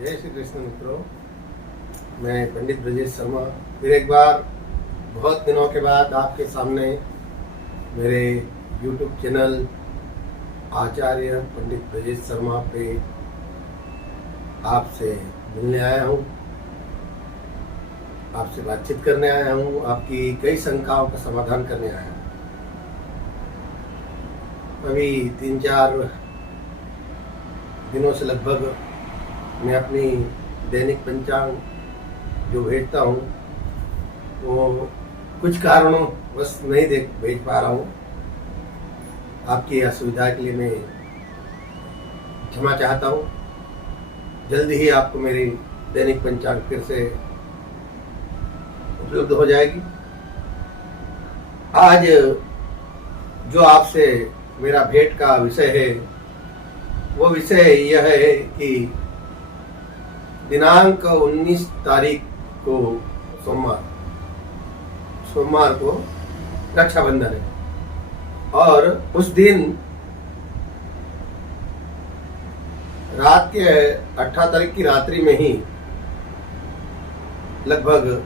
जय श्री कृष्ण मित्रों, मैं पंडित ब्रजेश शर्मा फिर एक बार बहुत दिनों के बाद आपके सामने मेरे YouTube चैनल आचार्य पंडित ब्रजेश शर्मा पे आपसे मिलने आया हूँ, आपसे बातचीत करने आया हूँ, आपकी कई शंकाओं का समाधान करने आया हूँ। अभी 3-4 दिनों से लगभग मैं अपनी दैनिक पंचांग जो भेजता हूँ वो कुछ कारणों बस नहीं भेज पा रहा हूँ। आपकी असुविधा के लिए मैं क्षमा चाहता हूँ। जल्दी ही आपको मेरी दैनिक पंचांग फिर से उपलब्ध हो जाएगी। आज जो आपसे मेरा भेंट का विषय है वो विषय यह है कि दिनांक 19 तारीख को सोमवार को रक्षाबंधन है और उस दिन रात के 18 तारीख की रात्रि में ही लगभग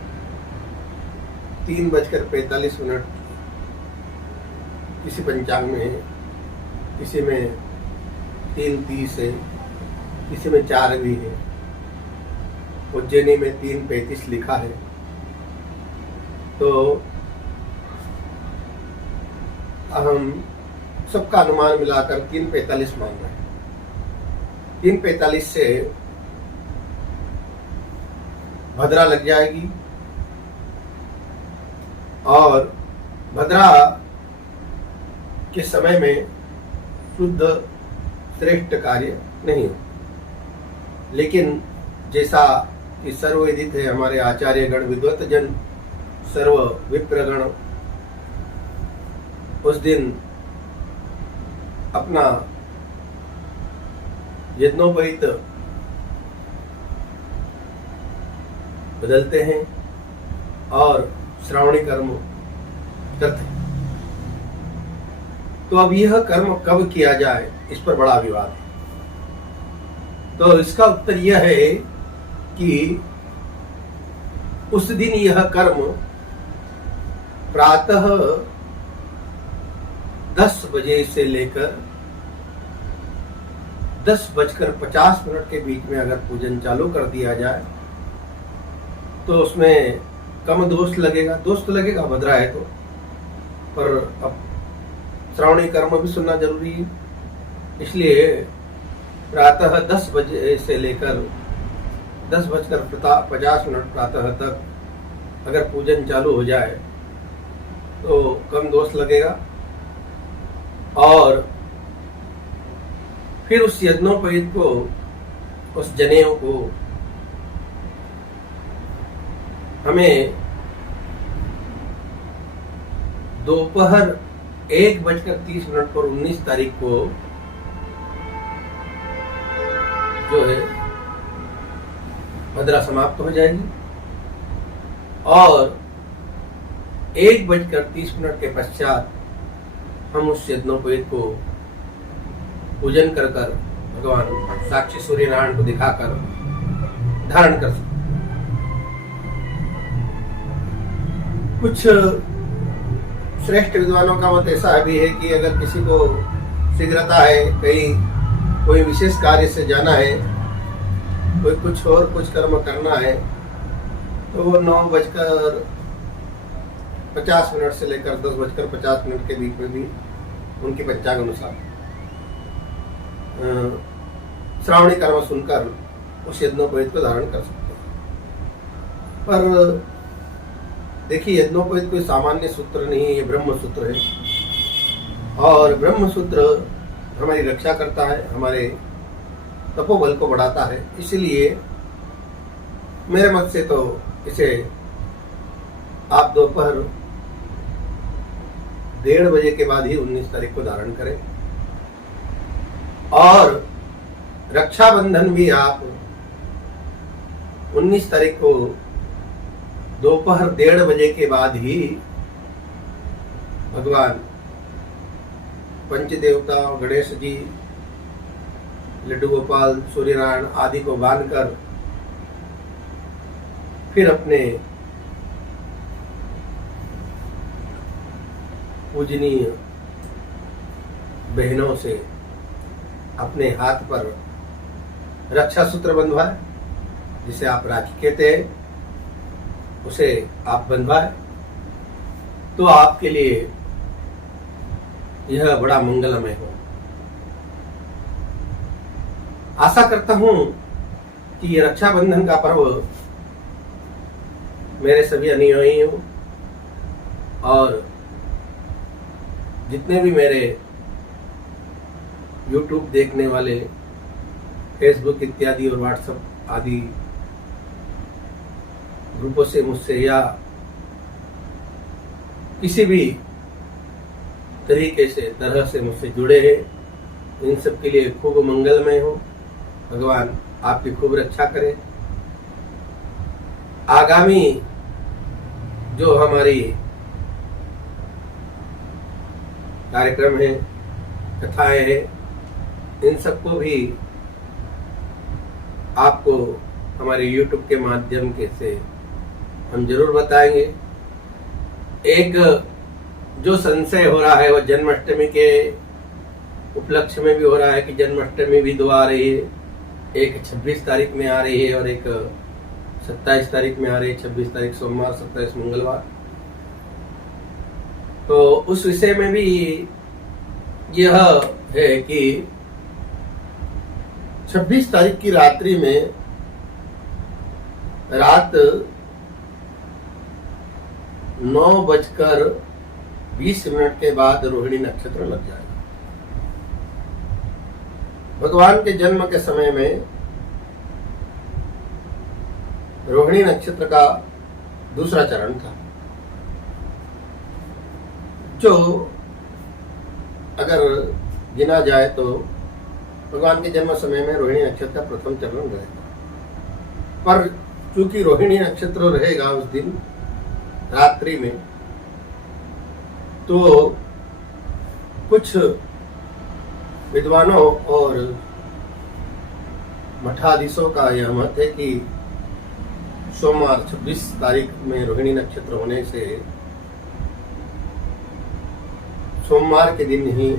3:45 किसी पंचांग में है, किसी में 3:30 है, किसी में 4 भी है, उज्जैनी में 3:35 लिखा है। तो हम सबका अनुमान मिलाकर 3:45 मान रहे हैं। 3:45 से भद्रा लग जाएगी और भद्रा के समय में शुद्ध श्रेष्ठ कार्य नहीं हो, लेकिन जैसा कि सर्वविदित है, हमारे आचार्य गण विद्वत जन सर्व विप्रगण उस दिन अपना यज्ञोपवीत बदलते हैं और श्रावणी कर्म करते हैं। तो अब यह कर्म कब किया जाए, इस पर बड़ा विवाद है। तो इसका उत्तर यह है कि उस दिन यह कर्म प्रातः 10 बजे से लेकर 10:50 के बीच में अगर पूजन चालू कर दिया जाए तो उसमें कम दोष लगेगा। दोष तो लगेगा, भद्रा है तो, पर अब श्रावणी कर्म भी सुनना जरूरी है, इसलिए प्रातः 10 बजे से लेकर 10:50 प्रातः तक अगर पूजन चालू हो जाए तो कम दोष लगेगा। और फिर उस यज्ञोपवीत को, उस जनेऊ को हमें दोपहर 1:30 पर 19 तारीख को जो है भद्रा समाप्त हो जाएगी और 1:30 के पश्चात हम उस यज्ञोपवीत को पूजन कर भगवान साक्षी सूर्य नारायण को दिखाकर धारण कर सकते। कुछ श्रेष्ठ विद्वानों का मत ऐसा भी है कि अगर किसी को शीघ्रता है, कहीं कोई विशेष कार्य से जाना है, कोई कुछ और कुछ कर्म करना है, तो वो 9:50 से लेकर 10:50 के बीच में भी उनकी पंचांग अनुसार श्रावणी कर्म सुनकर उस यज्ञोपवीत को धारण कर सकते हैं। पर देखिए, यज्ञोपवीत कोई सामान्य सूत्र नहीं है, ये ब्रह्म सूत्र है और ब्रह्म सूत्र हमारी रक्षा करता है, हमारे तपोबल को बढ़ाता है। इसलिए मेरे मत से तो इसे आप दोपहर 1:30 बजे के बाद ही 19 तारीख को धारण करें और रक्षाबंधन भी आप 19 तारीख को दोपहर 1:30 बजे के बाद ही भगवान पंचदेवता गणेश जी, लड्डू गोपाल, सूर्यनारायण आदि को बांधकर फिर अपने पूजनीय बहनों से अपने हाथ पर रक्षा सूत्र बंधवाए, जिसे आप राखी कहते हैं, उसे आप बंधवाए तो आपके लिए यह बड़ा मंगलमय हो। आशा करता हूं कि ये रक्षाबंधन का पर्व मेरे सभी अनुयायियों और जितने भी मेरे YouTube देखने वाले, फेसबुक इत्यादि और व्हाट्सएप आदि ग्रुपों से मुझसे या किसी भी तरह से मुझसे जुड़े हैं, इन सब के लिए खूब मंगलमय हो। भगवान आपकी खूब रक्षा करे। आगामी जो हमारी कार्यक्रम है, कथाएं हैं, इन सबको भी आपको हमारे YouTube के माध्यम से हम जरूर बताएंगे। एक जो संशय हो रहा है वो जन्माष्टमी के उपलक्ष्य में भी हो रहा है कि जन्माष्टमी भी दो आ रही है, एक 26 तारीख में आ रही है और एक 27 तारीख में आ रही है। 26 तारीख सोमवार, 27 मंगलवार। तो उस विषय में भी यह है कि 26 तारीख की रात्रि में रात 9:20 के बाद रोहिणी नक्षत्र लग जाएगा। भगवान के जन्म के समय में रोहिणी नक्षत्र का दूसरा चरण था, जो अगर गिना जाए तो भगवान के जन्म समय में रोहिणी नक्षत्र का प्रथम चरण रहेगा। पर चूंकि रोहिणी नक्षत्र रहेगा उस दिन रात्रि में, तो कुछ विद्वानों और मठाधीशों का यह मत है कि सोमवार 26 तारीख में रोहिणी नक्षत्र होने से सोमवार के दिन ही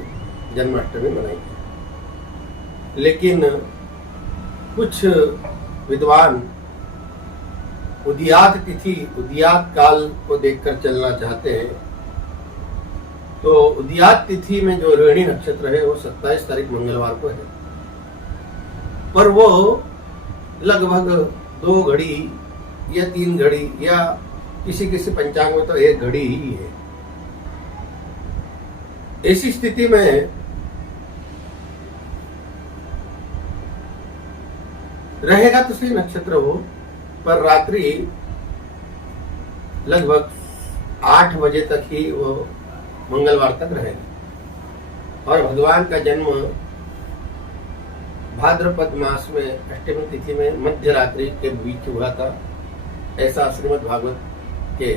जन्माष्टमी मनाएंगे। लेकिन कुछ विद्वान उदयात तिथि, उदयात काल को देखकर चलना चाहते हैं। तो उदयात तिथि में जो रोहिणी नक्षत्र है वो 27 तारीख मंगलवार को है, पर वो लगभग 2 घड़ी या 3 घड़ी या किसी किसी पंचांग में तो 1 घड़ी ही है। ऐसी स्थिति में रहेगा तो सही नक्षत्र हो, पर रात्रि लगभग 8 बजे तक ही वो मंगलवार तक रहेगा। और भगवान का जन्म भाद्रपद मास में अष्टमी तिथि में मध्य रात्रि के बीच हुआ था, ऐसा श्रीमद् भागवत के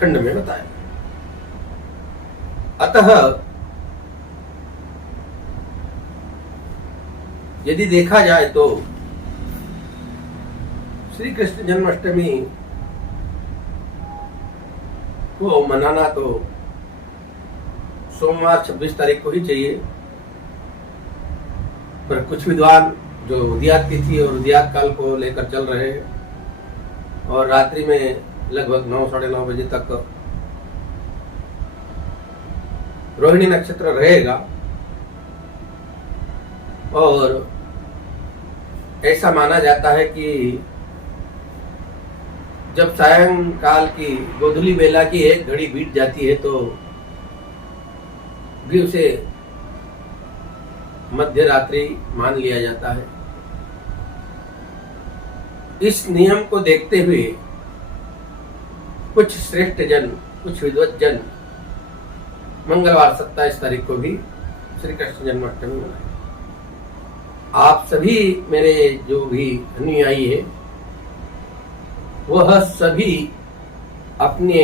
खंड में बताया। अतः यदि देखा जाए तो श्री कृष्ण जन्माष्टमी को मनाना तो सोमवार 26 तारीख को ही चाहिए, पर कुछ विद्वान जो उदयात तिथि और उदयात काल को लेकर चल रहे हैं और रात्रि में लगभग 9 साढ़े 9 बजे तक रोहिणी नक्षत्र रहेगा। और ऐसा माना जाता है कि जब सायंकाल की गोधूली बेला की 1 घड़ी बीत जाती है तो भी उसे मध्य रात्रि मान लिया जाता है। इस नियम को देखते हुए कुछ श्रेष्ठ जन, कुछ विद्वत जन मंगलवार 27 तारीख को भी श्री कृष्ण जन्माष्टमी मनाए। आप सभी मेरे जो भी अनुयायी है वह सभी अपने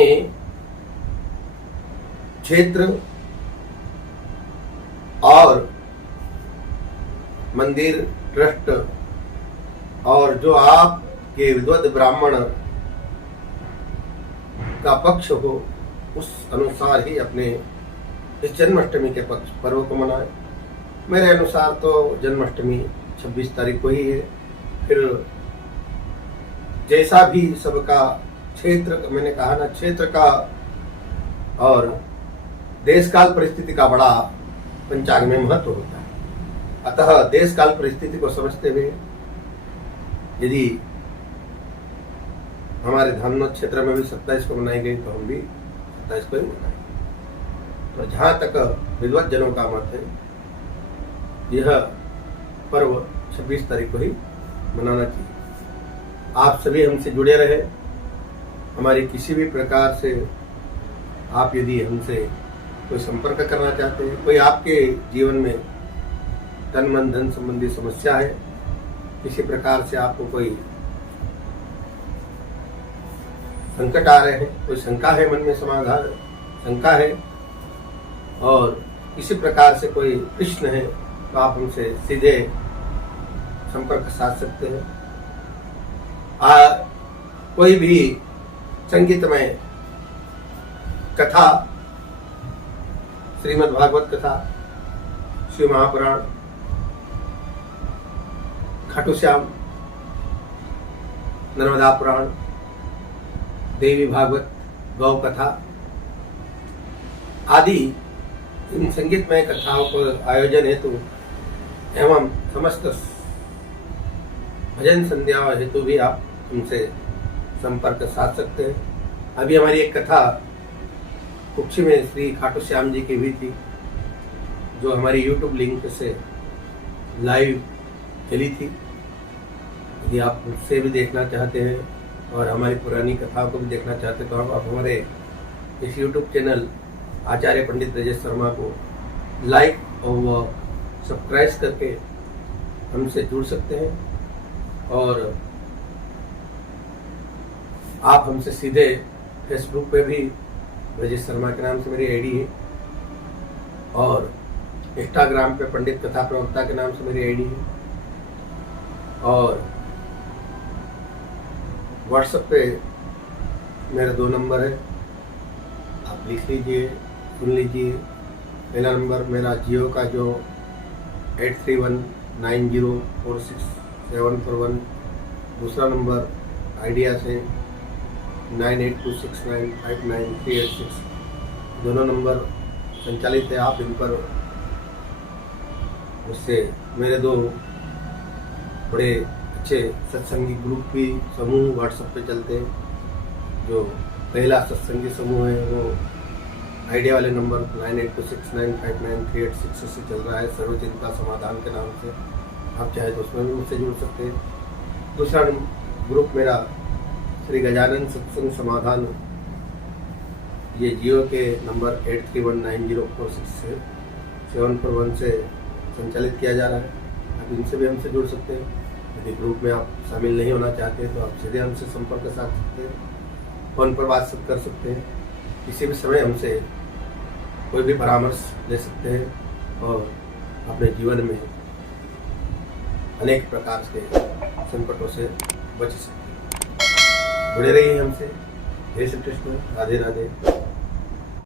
क्षेत्र और मंदिर ट्रस्ट और जो आपके विद्वत ब्राह्मण का पक्ष हो उस अनुसार ही अपने इस जन्माष्टमी के पक्ष पर्व को मनाएं। मेरे अनुसार तो जन्माष्टमी 26 तारीख को ही है। फिर जैसा भी सबका क्षेत्र, मैंने कहा ना, क्षेत्र का और देश काल परिस्थिति का बड़ा पंचांग में महत्व होता है। अतः देश काल परिस्थिति को समझते हुए यदि हमारे धामनोद क्षेत्र में भी 27 को मनाई गई तो हम भी 27 को ही मनाएंगे। तो जहाँ तक विद्वत जनों का मत है, यह पर्व 26 तारीख को ही मनाना चाहिए। आप सभी हमसे जुड़े रहे। हमारी किसी भी प्रकार से आप यदि हमसे कोई संपर्क करना चाहते हैं, कोई आपके जीवन में तन मन धन संबंधी समस्या है, किसी प्रकार से आपको कोई संकट आ रहे हैं, कोई शंका है मन में, समाधान शंका है, और किसी प्रकार से कोई प्रश्न है, तो आप हमसे सीधे संपर्क साध सकते हैं। कोई भी संगीतमय कथा, श्रीमद् भागवत कथा, शिव महापुराण, खाटू श्याम, नर्मदा पुराण, देवी भागवत, गौ कथा आदि इन संगीतमय कथाओं को आयोजन हेतु एवं समस्त भजन संध्या हेतु भी आप हमसे संपर्क साध सकते हैं। अभी हमारी एक कथा कुक्षी में श्री खाटू श्याम जी की हुई थी, जो हमारी YouTube लिंक से लाइव चली थी। यदि आप उससे भी देखना चाहते हैं और हमारी पुरानी कथाओं को भी देखना चाहते हैं तो आप हमारे इस YouTube चैनल आचार्य पंडित ब्रजेश शर्मा को लाइक और सब्सक्राइब करके हमसे जुड़ सकते हैं। और आप हमसे सीधे फेसबुक पे भी ब्रजेश शर्मा के नाम से मेरी आईडी है, और इंस्टाग्राम पे पंडित कथा प्रवक्ता के नाम से मेरी आईडी है, और व्हाट्सएप पे मेरे 2 नंबर है, आप लिख लीजिए, सुन लीजिए। पहला नंबर मेरा जियो का जो 8319046741, दूसरा नंबर आइडिया से 9826959386। दोनों नंबर संचालित है। आप इन पर उससे मेरे 2 बड़े अच्छे सत्संगी ग्रुप भी समूह व्हाट्सएप पे चलते हैं। जो पहला सत्संगी समूह है वो आइडिया वाले नंबर 9826959386 से चल रहा है, सर्वचिंता समाधान के नाम से। आप चाहे तो उसमें भी मुझसे जुड़ सकते हैं। दूसरा ग्रुप मेरा श्री गजानन सत्संग समाधान, ये जियो के नंबर 8319046741 से संचालित किया जा रहा है। आप इनसे भी हमसे जुड़ सकते हैं। यदि ग्रुप में आप शामिल नहीं होना चाहते हैं तो आप सीधे हमसे संपर्क साध सकते हैं, फ़ोन पर बात कर सकते हैं, किसी भी समय हमसे कोई भी परामर्श ले सकते हैं और अपने जीवन में अनेक प्रकार के संकटों से बच सकते हैं। जुड़े रहिए हमसे। जय श्री कृष्ण। राधे राधे।